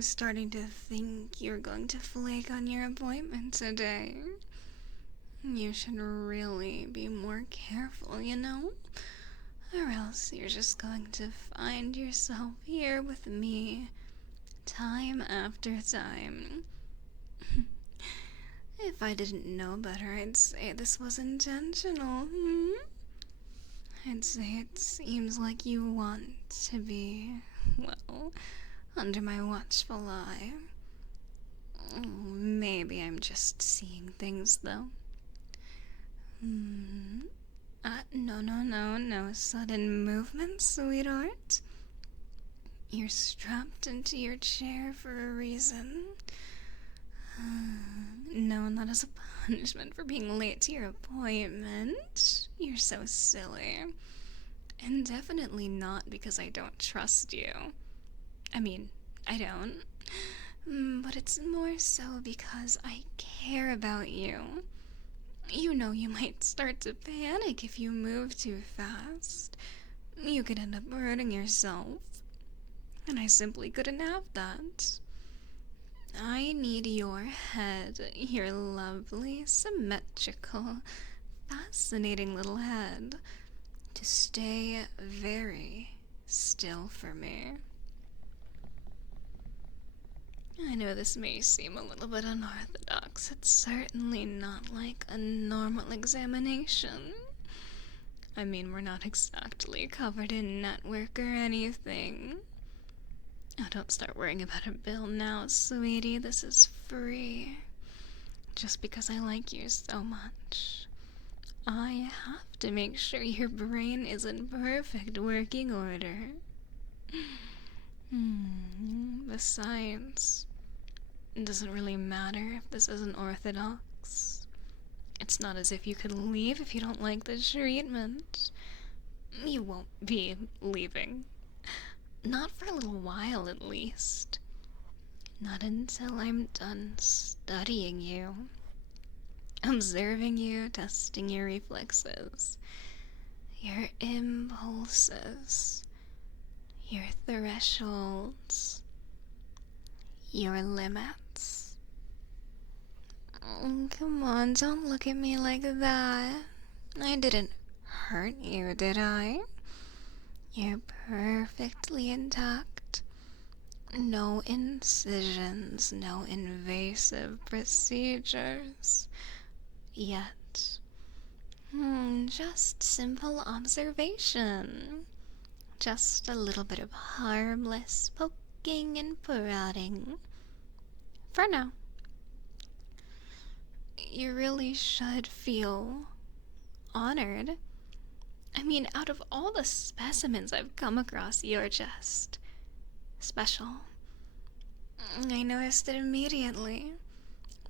was starting to think you were going to flake on your appointment today. You should really be more careful, you know? Or else you're just going to find yourself here with me, time after time. If I didn't know better, I'd say this was intentional. I'd say it seems like you want to be, well, under my watchful eye. Maybe I'm just seeing things, though. No sudden movement, sweetheart. You're strapped into your chair for a reason. No, not as a punishment for being late to your appointment. You're so silly. And definitely not because I don't trust you. I mean, I don't. But it's more so because I care about you. You know you might start to panic if you move too fast. You could end up hurting yourself. And I simply couldn't have that. I need your head, your lovely, symmetrical, fascinating little head, to stay very still for me. I know this may seem a little bit unorthodox. It's certainly not like a normal examination. I mean, we're not exactly covered in network or anything. Oh, don't start worrying about a bill now, sweetie. This is free. Just because I like you so much. I have to make sure your brain is in perfect working order. Besides, it doesn't really matter if this isn't orthodox. It's not as if you could leave if you don't like the treatment. You won't be leaving. Not for a little while, at least. Not until I'm done studying you. Observing you, testing your reflexes, your impulses, your thresholds, your limits. Come on, don't look at me like that. I didn't hurt you, did I? You're perfectly intact. No incisions, no invasive procedures. Yet. Just simple observation. Just a little bit of harmless poking and prodding. For now. You really should feel honored. I mean, out of all the specimens I've come across, you're just special. I noticed it immediately.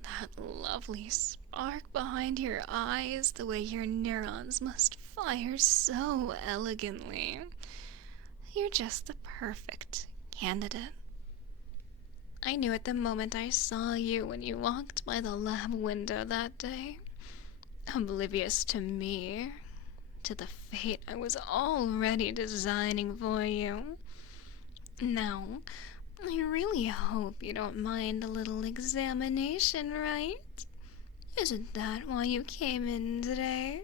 That lovely spark behind your eyes, the way your neurons must fire so elegantly. You're just the perfect candidate. I knew it the moment I saw you when you walked by the lab window that day. Oblivious to me, to the fate I was already designing for you. Now, I really hope you don't mind a little examination, right? Isn't that why you came in today?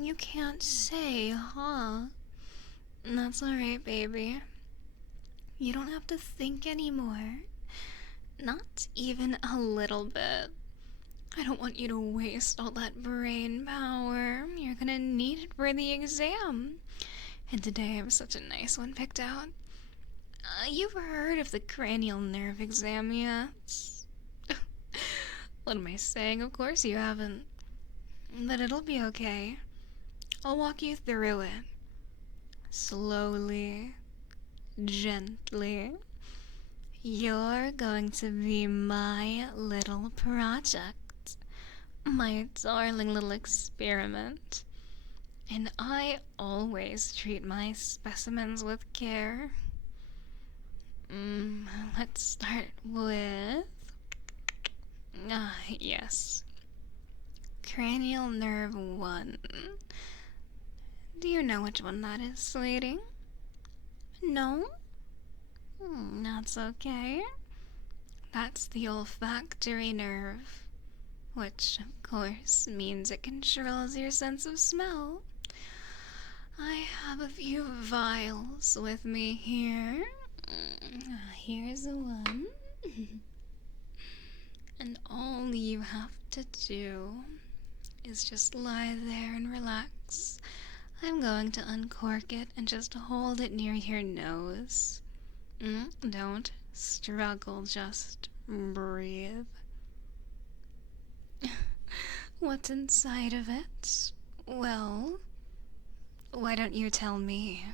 You can't say, huh? That's alright, baby. You don't have to think anymore. Not even a little bit. I don't want you to waste all that brain power. You're gonna need it for the exam. And today I have such a nice one picked out. You've heard of the cranial nerve exam yet? What am I saying? Of course you haven't. But it'll be okay. I'll walk you through it. Slowly, gently. You're going to be my little project. My darling little experiment. And I always treat my specimens with care. Let's start with... yes. Cranial nerve 1. Do you know which one that is, sweetie? No? That's okay. That's the olfactory nerve, which, of course, means it controls your sense of smell. I have a few vials with me here. Here's one. And all you have to do is just lie there and relax. I'm going to uncork it and just hold it near your nose. Don't struggle, just breathe. What's inside of it? Well, why don't you tell me?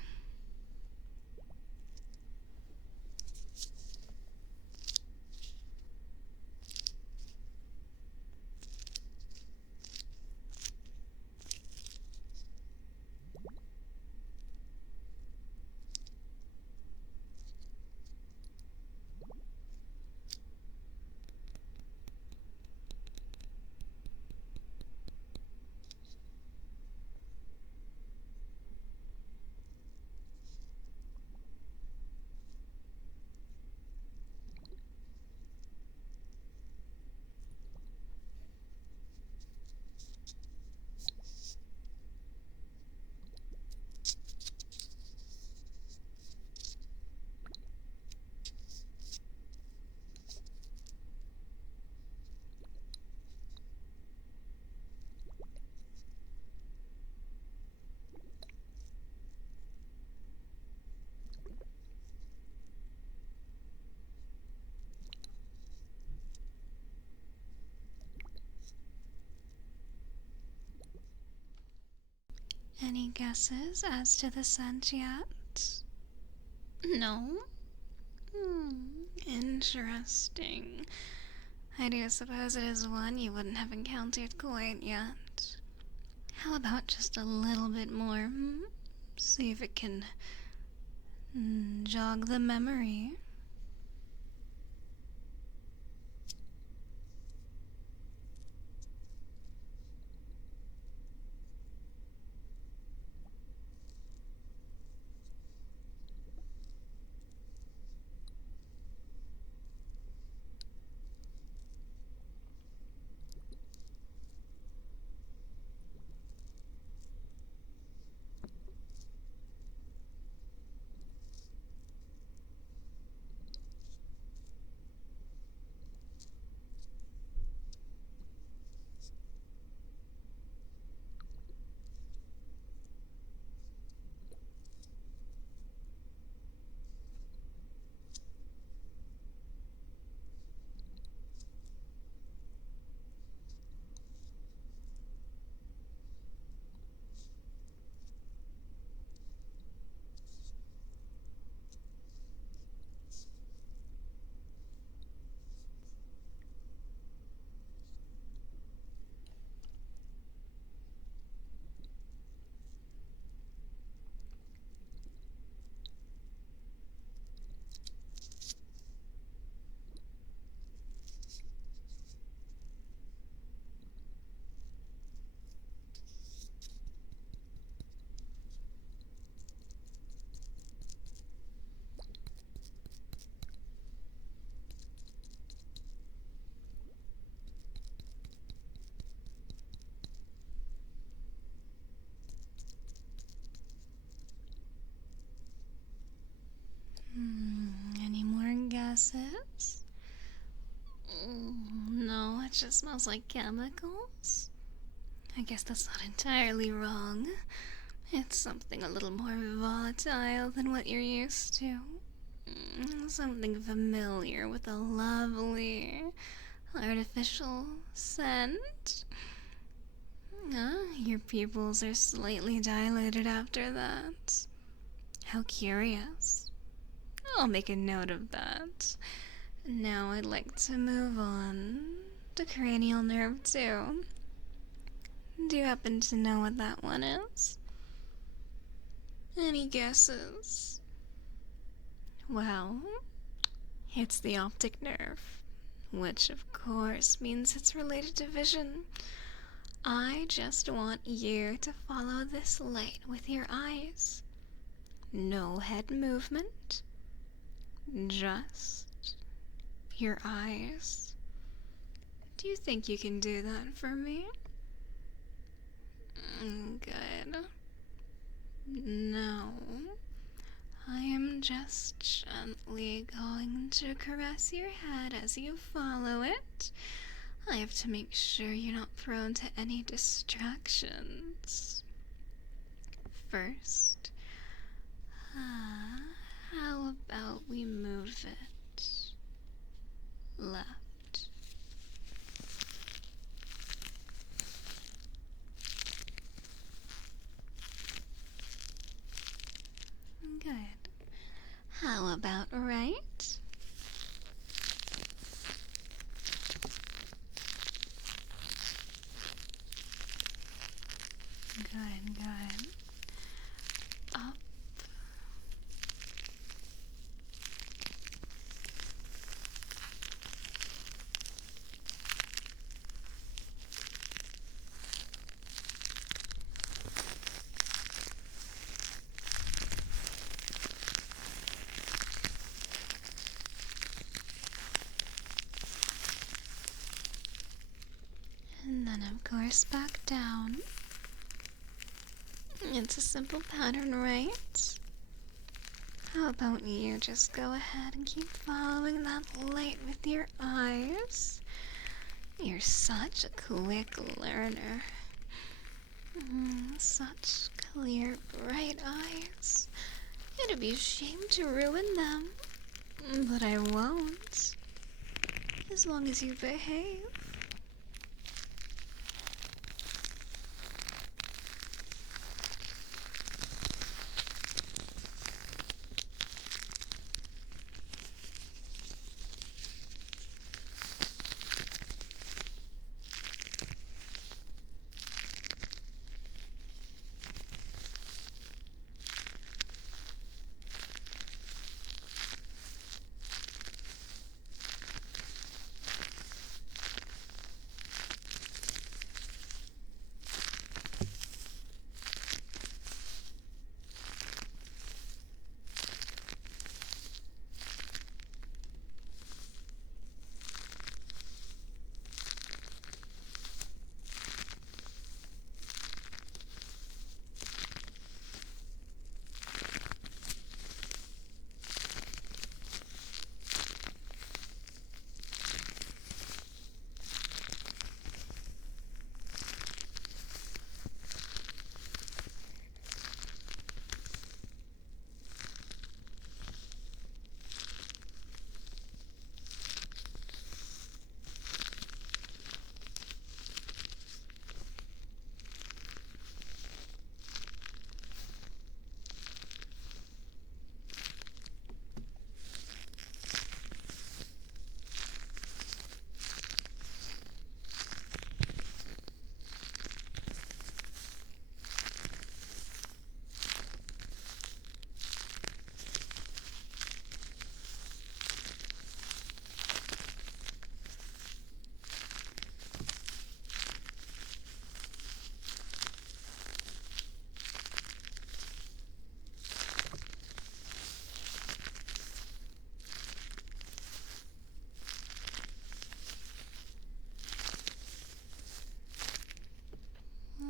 Any guesses as to the scent yet? No? Interesting. I do suppose it is one you wouldn't have encountered quite yet. How about just a little bit more? See if it can jog the memory. Any more guesses? No, it just smells like chemicals. I guess that's not entirely wrong. It's something a little more volatile than what you're used to. Something familiar with a lovely, artificial scent. Your pupils are slightly dilated after that. How curious. I'll make a note of that. Now I'd like to move on to cranial nerve 2. Do you happen to know what that one is? Any guesses? Well, it's the optic nerve, which of course means it's related to vision. I just want you to follow this light with your eyes. No head movement. Just your eyes. Do you think you can do that for me? Good. No. I am just gently going to caress your head as you follow it. I have to make sure you're not prone to any distractions. First, how about we move it left? Good. How about right? Good, good. Up. And then, of course, back down. It's a simple pattern, right? How about you just go ahead and keep following that light with your eyes? You're such a quick learner. Such clear, bright eyes. It'd be a shame to ruin them. But I won't. As long as you behave.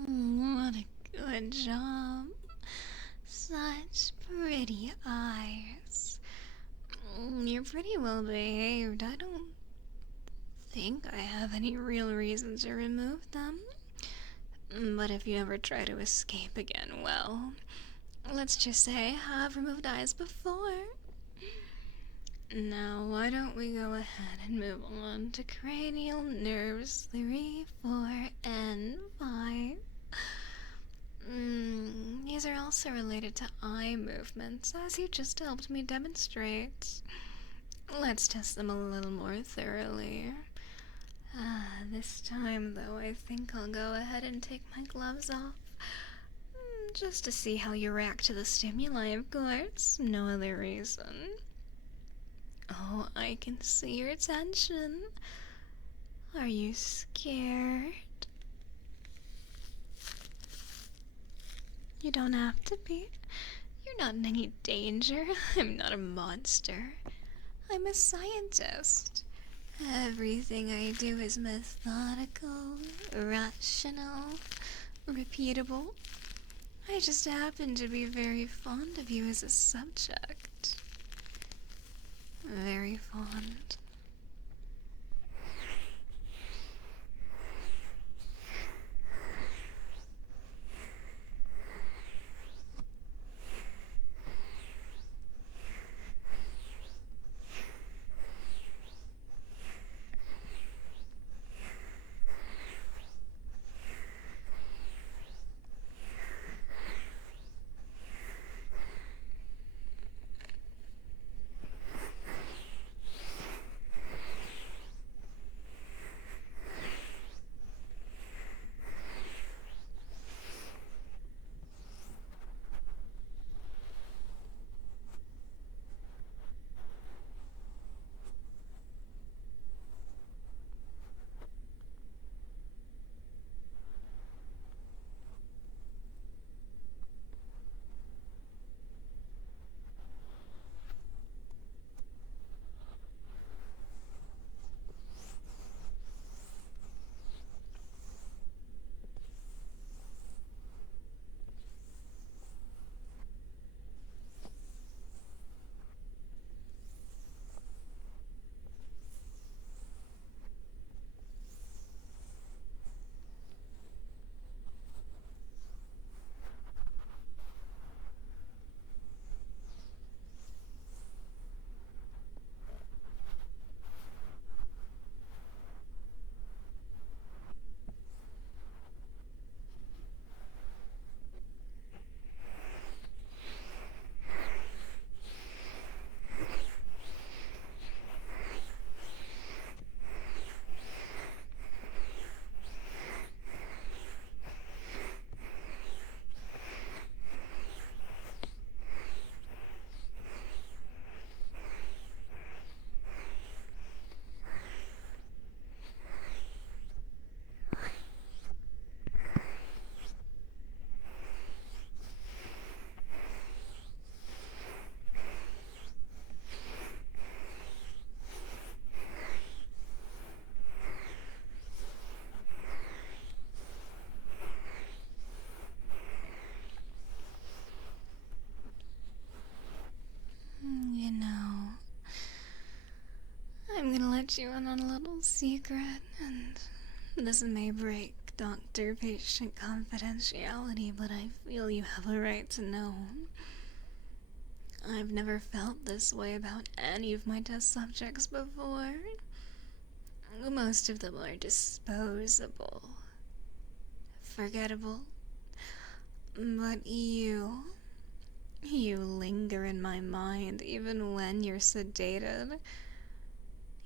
What a good job. Such pretty eyes. You're pretty well behaved. I don't think I have any real reason to remove them. But if you ever try to escape again, well, let's just say I've removed eyes before. Now, why don't we go ahead and move on to cranial nerves 3, 4, and 5. These are also related to eye movements, as you just helped me demonstrate. Let's test them a little more thoroughly. This time, though, I think I'll go ahead and take my gloves off. Just to see how you react to the stimuli, of course. No other reason. Oh, I can see your tension. Are you scared? You don't have to be. You're not in any danger. I'm not a monster. I'm a scientist. Everything I do is methodical, rational, repeatable. I just happen to be very fond of you as a subject. Very fond. You know, I'm gonna let you in on a little secret, and this may break doctor-patient confidentiality, but I feel you have a right to know. I've never felt this way about any of my test subjects before. Most of them are disposable, forgettable. But you linger in my mind even when you're sedated.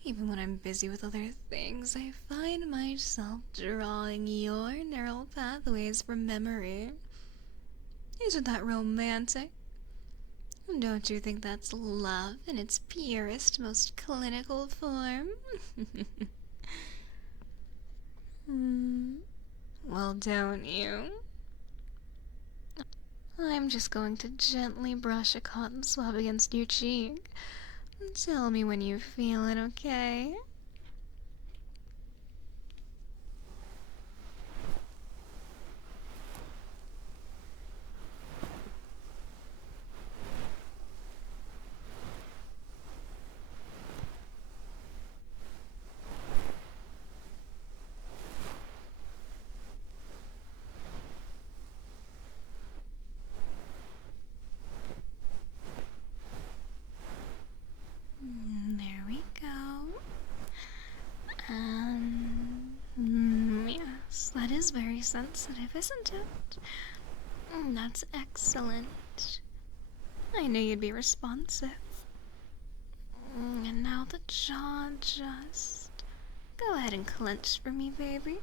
Even when I'm busy with other things, I find myself drawing your neural pathways from memory. Isn't that romantic? Don't you think that's love in its purest, most clinical form? Well, don't you? I'm just going to gently brush a cotton swab against your cheek. Tell me when you feel it, okay? There we go. Yes, that is very sensitive, isn't it? That's excellent. I knew you'd be responsive. And now the jaw just... Go ahead and clench for me, baby.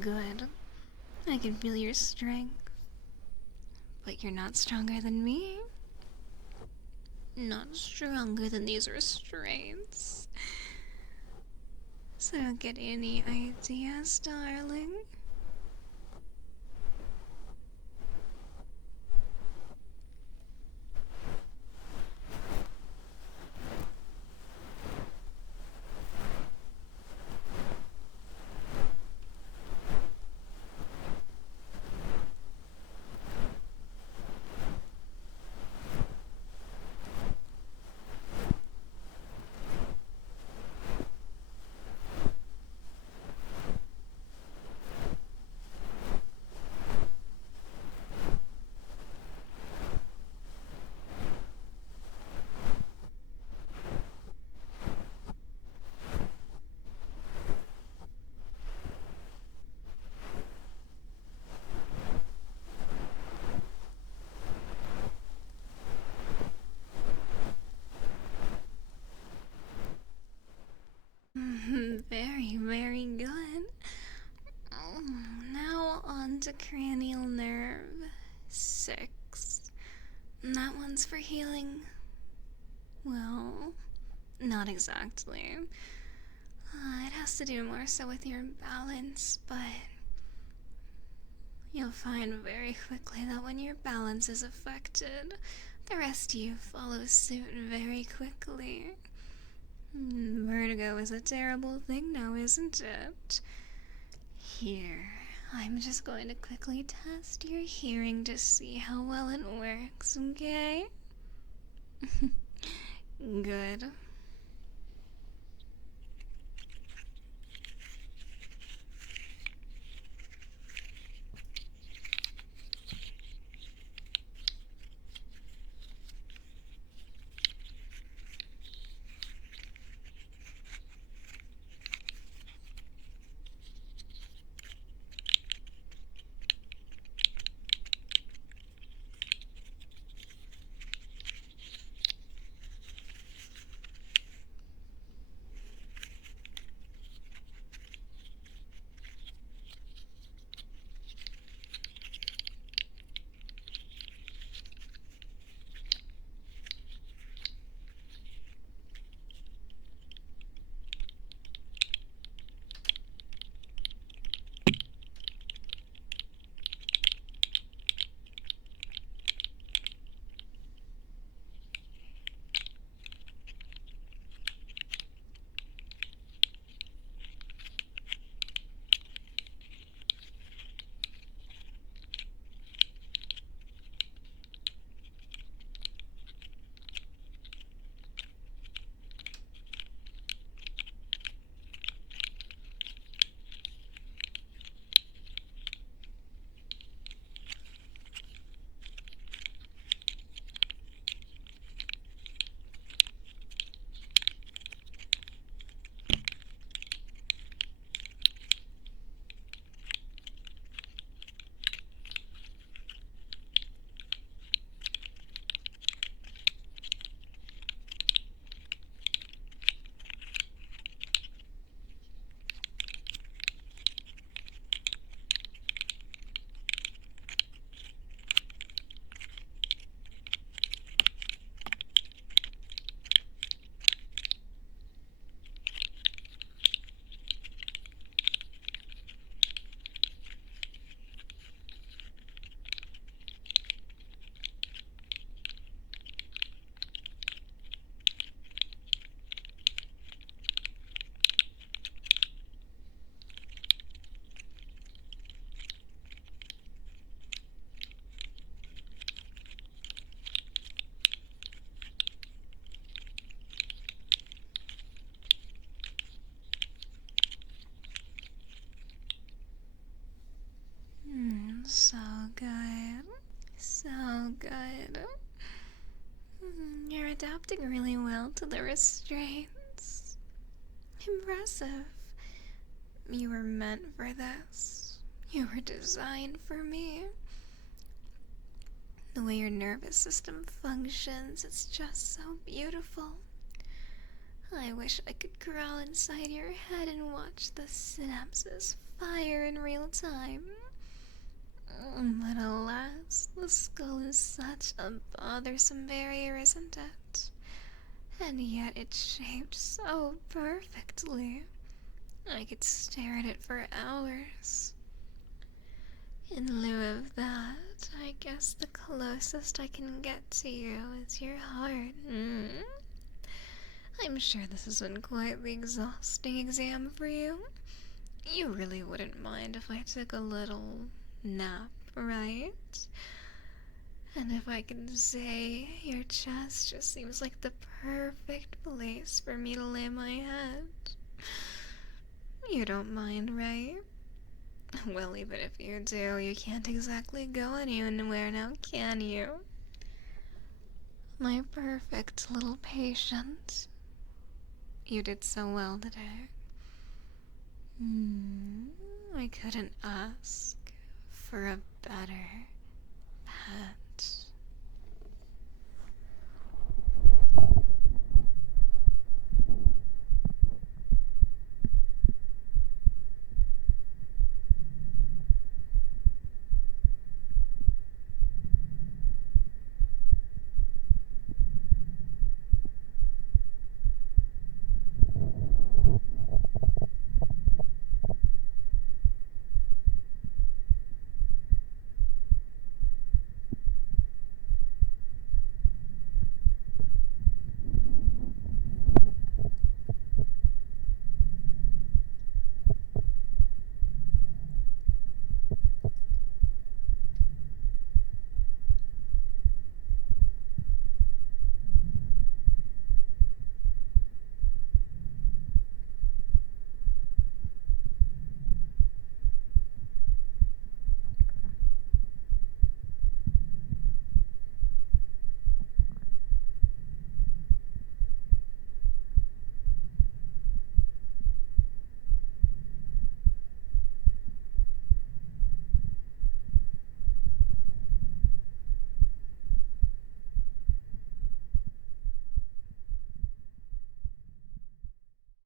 Good. I can feel your strength. But you're not stronger than me. Not stronger than these restraints. So get any ideas, darling? That one's for healing. Well, not exactly. It has to do more so with your balance, but you'll find very quickly that when your balance is affected, the rest of you follows suit very quickly. Vertigo is a terrible thing now, isn't it? Here, I'm just going to quickly test your hearing to see how well it works, okay? Good. So good. So good. You're adapting really well to the restraints. Impressive. You were meant for this. You were designed for me. The way your nervous system functions, it's just so beautiful. I wish I could crawl inside your head and watch the synapses fire in real time. But alas, the skull is such a bothersome barrier, isn't it? And yet it's shaped so perfectly. I could stare at it for hours. In lieu of that, I guess the closest I can get to you is your heart. I'm sure this has been quite the exhausting exam for you. You really wouldn't mind if I took a little nap, right? And if I can say, your chest just seems like the perfect place for me to lay my head. You don't mind, right? Well, even if you do, you can't exactly go anywhere now, can you? My perfect little patient. You did so well today. I couldn't ask for a better pet.